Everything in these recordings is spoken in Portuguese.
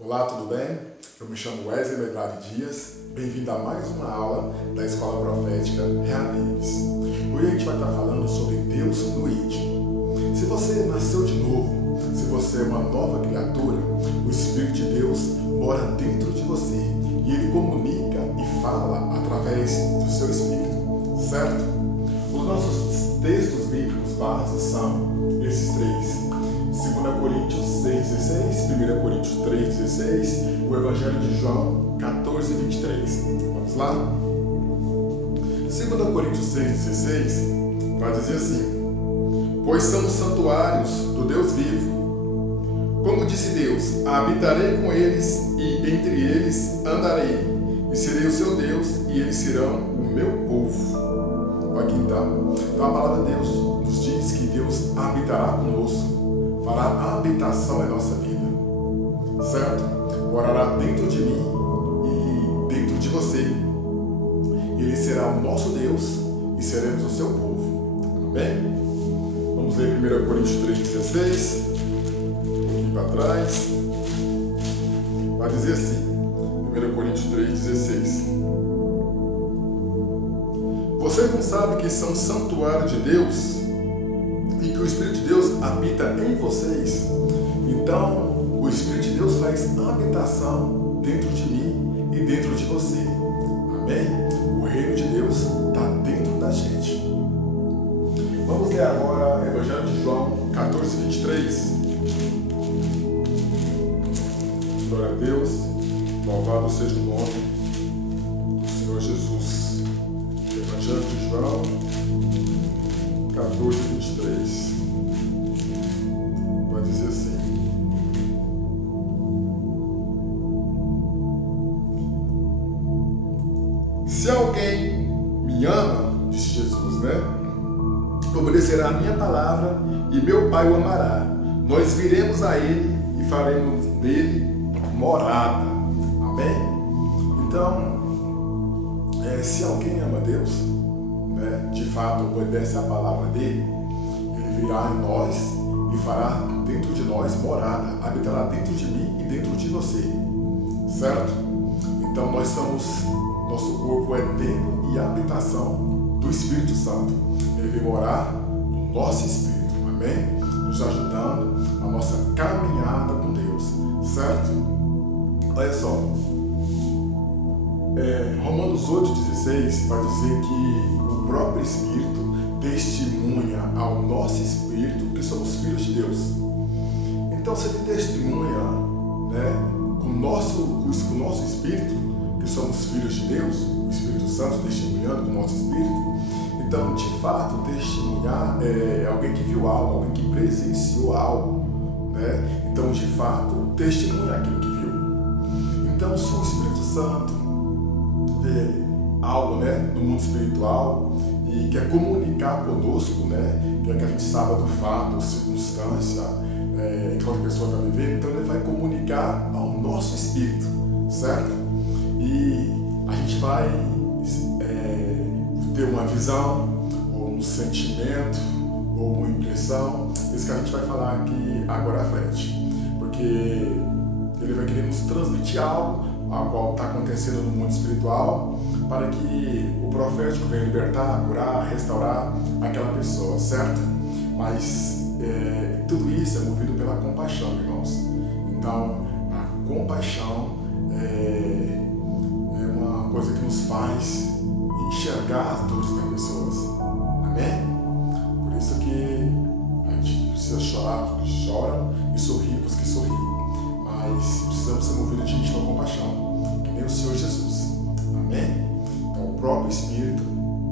Olá, tudo bem? Eu me chamo Wesley Medrade Dias, bem-vindo a mais uma aula da Escola Profética Reavives. Hoje a gente vai estar falando sobre Deus no íntimo. Se você nasceu de novo, se você é uma nova criatura, o Espírito de Deus mora dentro de você e Ele comunica e fala através do seu Espírito, certo? Os nossos textos bíblicos básicos são esses três: 2 Coríntios 6,16, 1 Coríntios 3,16, o Evangelho de João 14,23. Vamos lá? 2 Coríntios 6,16 vai dizer assim: pois somos santuários do Deus vivo. Como disse Deus, habitarei com eles e entre eles andarei, e serei o seu Deus e eles serão o meu povo. Aqui então a palavra de Deus nos diz que Deus habitará conosco, fará habitação em nossa vida, certo? Morará dentro de mim e dentro de você. Ele será o nosso Deus e seremos o seu povo. Amém? Vamos ler 1 Coríntios 3,16, um pouquinho para trás. Vai dizer assim, 1 Coríntios 3,16: vocês não sabem que são santuário de Deus e que o Espírito de Deus habita em vocês? Então, o Espírito de Deus faz habitação dentro de mim e dentro de você. Amém? O reino de Deus está dentro da gente. Vamos ler agora o Evangelho de João 14,23. Glória a Deus. Louvado seja o nome do Senhor Jesus. Evangelho de João 14,23. Vai dizer assim: se alguém me ama, disse Jesus, obedecerá a minha palavra e meu Pai o amará. Nós viremos a ele e faremos dele morada. Amém? Então, se alguém ama Deus, de fato obedece a palavra dele, ele virá em nós e fará dentro de nós morada, habitará dentro de mim e dentro de você, certo? Então nós somos, nosso corpo é templo e habitação do Espírito Santo. Ele vem morar no nosso espírito, amém? Nos ajudando a nossa caminhada com Deus, certo? Olha só, Romanos 8,16 vai dizer que o próprio Espírito testemunha ao nosso espírito que somos filhos de Deus. Então, se ele testemunha com o nosso espírito que somos filhos de Deus, o Espírito Santo testemunhando com o nosso espírito, então, de fato, testemunhar é alguém que viu algo, alguém que presenciou algo, Então, de fato, testemunha aquilo que viu. Então, se o Espírito Santo vê algo no mundo espiritual e quer comunicar conosco, quer que a gente saiba do fato, circunstância, em que a pessoa está vivendo, então ele vai comunicar ao nosso espírito, certo? E a gente vai ter uma visão, ou um sentimento, ou uma impressão, isso que a gente vai falar aqui agora à frente, porque ele vai querer nos transmitir algo a qual está acontecendo no mundo espiritual, para que o profético venha libertar, curar, restaurar aquela pessoa, certo? Mas tudo isso é movido pela compaixão, irmãos. Então, a compaixão é uma coisa que nos faz enxergar as dores das pessoas, amém? Por isso que a gente precisa chorar os que choram e sorrir os que sorriem, mas precisamos ser movidos de íntima compaixão, que nem o Senhor Jesus, amém? Então, o próprio Espírito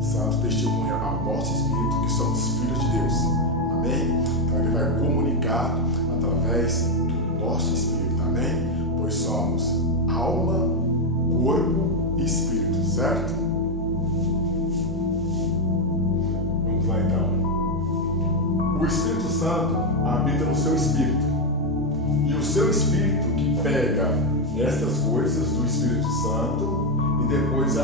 Santo testemunha ao nosso espírito que somos filhos de Deus, amém? Então, ele vai comunicar através do nosso espírito, amém? Pois somos alma, corpo e espírito, certo? Vamos lá então. O Espírito Santo habita no seu espírito, e o seu espírito que pega estas coisas do Espírito Santo e depois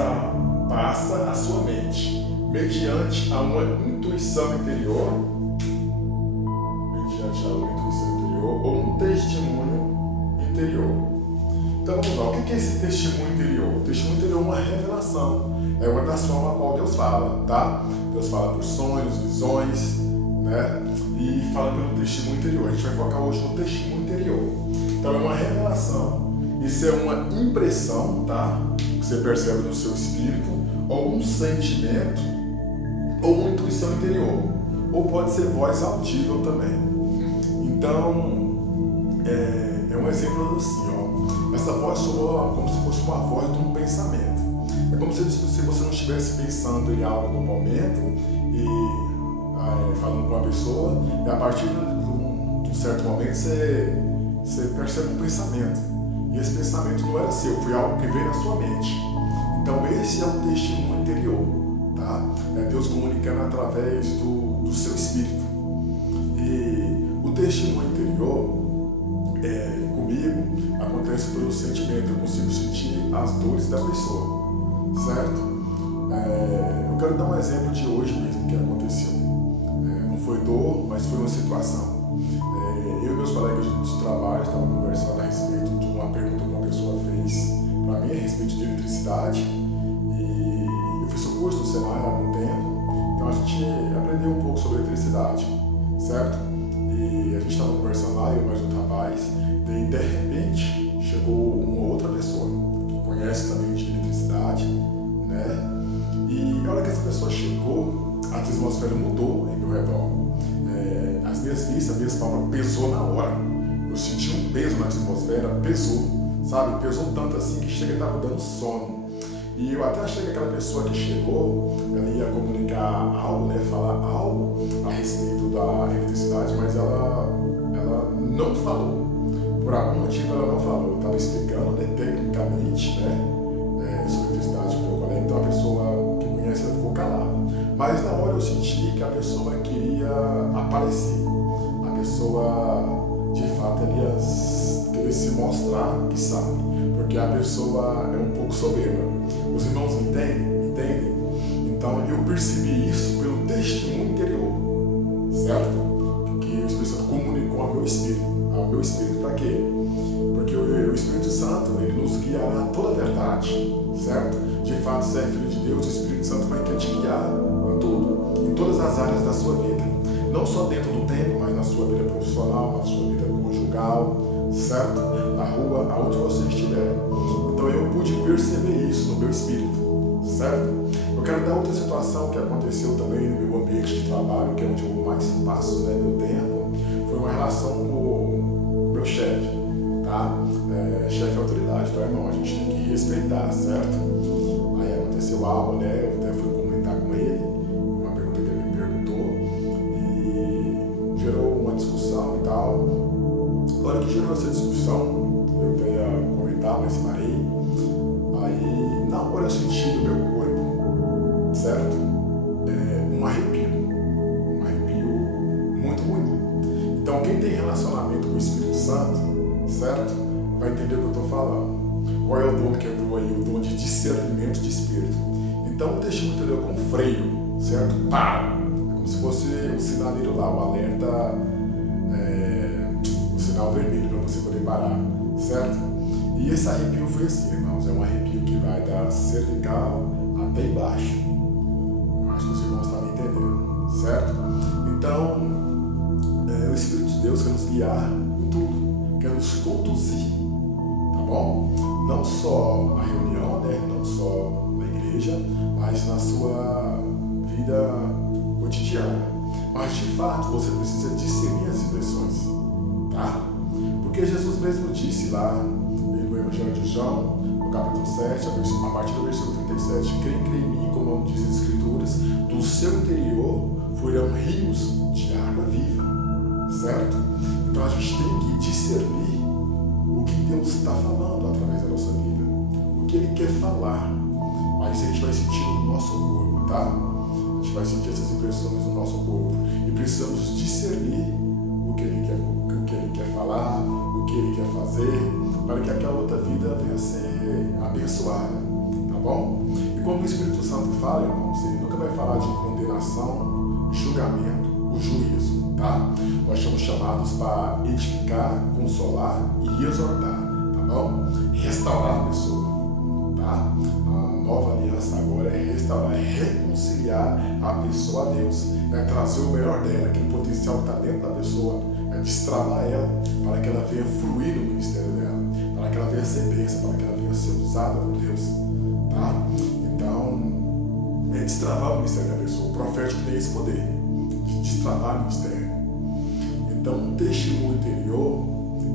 passa à sua mente, mediante a uma intuição interior, ou um testemunho interior. Então vamos lá, o que é esse testemunho interior? O testemunho interior é uma revelação, é uma das formas a qual Deus fala, tá? Deus fala por sonhos, visões, né? E fala pelo testemunho interior. A gente vai focar hoje no testemunho interior. Então é uma revelação, isso é uma impressão, tá? Que você percebe no seu espírito, ou um sentimento, ou uma intuição interior, ou pode ser voz audível também. Então, é um exemplo assim, ó. Essa voz soa como se fosse uma voz de um pensamento. É como se você não estivesse pensando em algo no momento e falando com uma pessoa, e a partir de um certo momento você percebe um pensamento. E esse pensamento não era seu, foi algo que veio na sua mente. Então esse é um testemunho interior, tá? É Deus comunicando através do seu espírito. E o testemunho interior, comigo, acontece pelo sentimento. Eu consigo sentir as dores da pessoa, certo? Eu quero dar um exemplo de hoje mesmo que aconteceu. Não foi dor, mas foi uma situação. Eu e meus colegas de trabalho estavam conversando a respeito de uma pergunta que uma pessoa fez para mim a respeito de eletricidade. E eu fiz o curso do Senai há algum tempo, então a gente aprendeu um pouco sobre eletricidade, certo? E a gente estava conversando lá, eu e mais outro rapaz, daí de repente chegou uma outra pessoa que conhece também de eletricidade, né? E na hora que essa pessoa chegou, a atmosfera mudou em meu redor. As minhas vistas, minhas palmas pesou na hora. Eu senti um peso na atmosfera, pesou, sabe? Pesou tanto assim que chega e estava dando sono. E eu até achei que aquela pessoa que chegou, ela ia comunicar algo, né? Falar algo a respeito da eletricidade, mas ela não falou. Por algum motivo ela não falou. Eu estava explicando, né, tecnicamente, né, sobre eletricidade para o meu colega. Então a pessoa que conhece, ela ficou calada. Mas na hora eu senti que a pessoa queria aparecer. A pessoa, de fato, ela ia querer se mostrar que sabe. Porque a pessoa é um pouco soberba. Os irmãos me entendem? Então eu percebi isso pelo testemunho interior, certo? Que o Espírito Santo comunicou ao meu espírito. Para quê? Porque o Espírito Santo, ele nos guiará a toda a verdade, certo? De fato, se é filho de Deus, o Espírito Santo vai querer te guiar em tudo, em todas as áreas da sua vida. Não só dentro do templo, mas na sua vida profissional, na sua vida conjugal, certo? Na rua, aonde você estiver. Então eu pude perceber isso no meu espírito, certo? Eu quero dar outra situação que aconteceu também no meu ambiente de trabalho, que é onde eu mais passo, né, meu tempo. Foi uma relação com o meu chefe, tá? Chefe é autoridade, tá, irmão? A gente tem que respeitar, certo? Aí aconteceu algo, né? Eu até fui comentar com ele, uma pergunta que ele me perguntou, e gerou uma discussão e tal. Na hora que gerou essa discussão, eu até ia comentar, mas parei. Aí, na hora eu senti no meu corpo, certo? Um arrepio muito ruim. Então, quem tem relacionamento com o Espírito Santo, certo? Vai entender o que eu estou falando. Qual é o dom que eu dou aí? O dom de discernimento de espírito. Então, o testemunho interior com freio, certo? Pá! É como se fosse o sinaleiro lá, o alerta, o sinal vermelho para você poder parar, certo? E esse arrepio foi assim, irmãos, é um arrepio que vai da cervical até embaixo. Eu acho que os irmãos estão me entendendo, certo? Então, o Espírito de Deus quer nos guiar em tudo, quer nos conduzir, tá bom? Não só a reunião, né? Não só na igreja, mas na sua vida cotidiana. Mas, de fato, você precisa discernir as impressões, tá? Porque Jesus mesmo disse lá no Evangelho de João, no capítulo 7, a partir do versículo 37, quem crê em mim, como diz as Escrituras, do seu interior fluirão rios de água viva, certo? Então a gente tem que discernir o que Deus está falando através da nossa vida, o que Ele quer falar. Mas a gente vai sentir no nosso corpo, tá? A gente vai sentir essas impressões no nosso corpo e precisamos discernir o que Ele quer falar, o que Ele quer fazer, para que aquela outra vida venha a ser abençoada, tá bom? E quando o Espírito Santo fala, irmãos, ele nunca vai falar de condenação, julgamento, o juízo, tá? Nós somos chamados para edificar, consolar e exortar, tá bom? Restaurar a pessoa, tá? A nova aliança agora é restaurar, é reconciliar a pessoa a Deus, é trazer o melhor dela, aquele potencial que está dentro da pessoa, é destravar ela para que ela venha fluir no ministério dela, para que ela venha ser bênção, para que ela venha ser usada por Deus, tá? Então, é destravar o ministério da pessoa. O profético tem esse poder de destravar o ministério. Então, o testemunho interior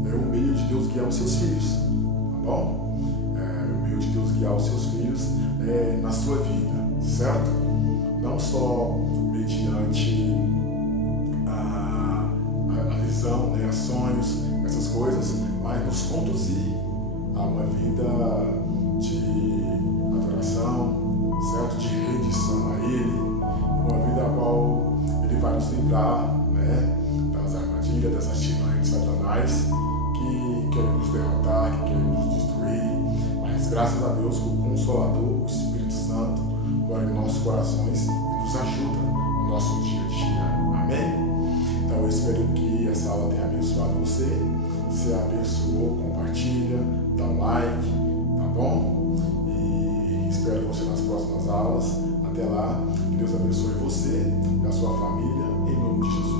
é o meio de Deus guiar os seus filhos, tá bom? É o meio de Deus guiar os seus filhos na sua vida, certo? Não só mediante a visão, né, sonhos, essas coisas, mas nos conduzir a uma vida de adoração, certo? De rendição a Ele, uma vida a qual Ele vai nos livrar, né, das armadilhas, das artimanhas de Satanás que querem nos derrotar, que querem nos destruir. Mas graças a Deus que o Consolador, o Espírito Santo, mora em nossos corações e nos ajuda no nosso dia a dia. Amém? Então eu espero que essa aula tenha abençoado você. Se abençoou, compartilha, dá um like, tá bom? E espero você nas próximas aulas. Até lá, que Deus abençoe você e a sua família, em nome de Jesus.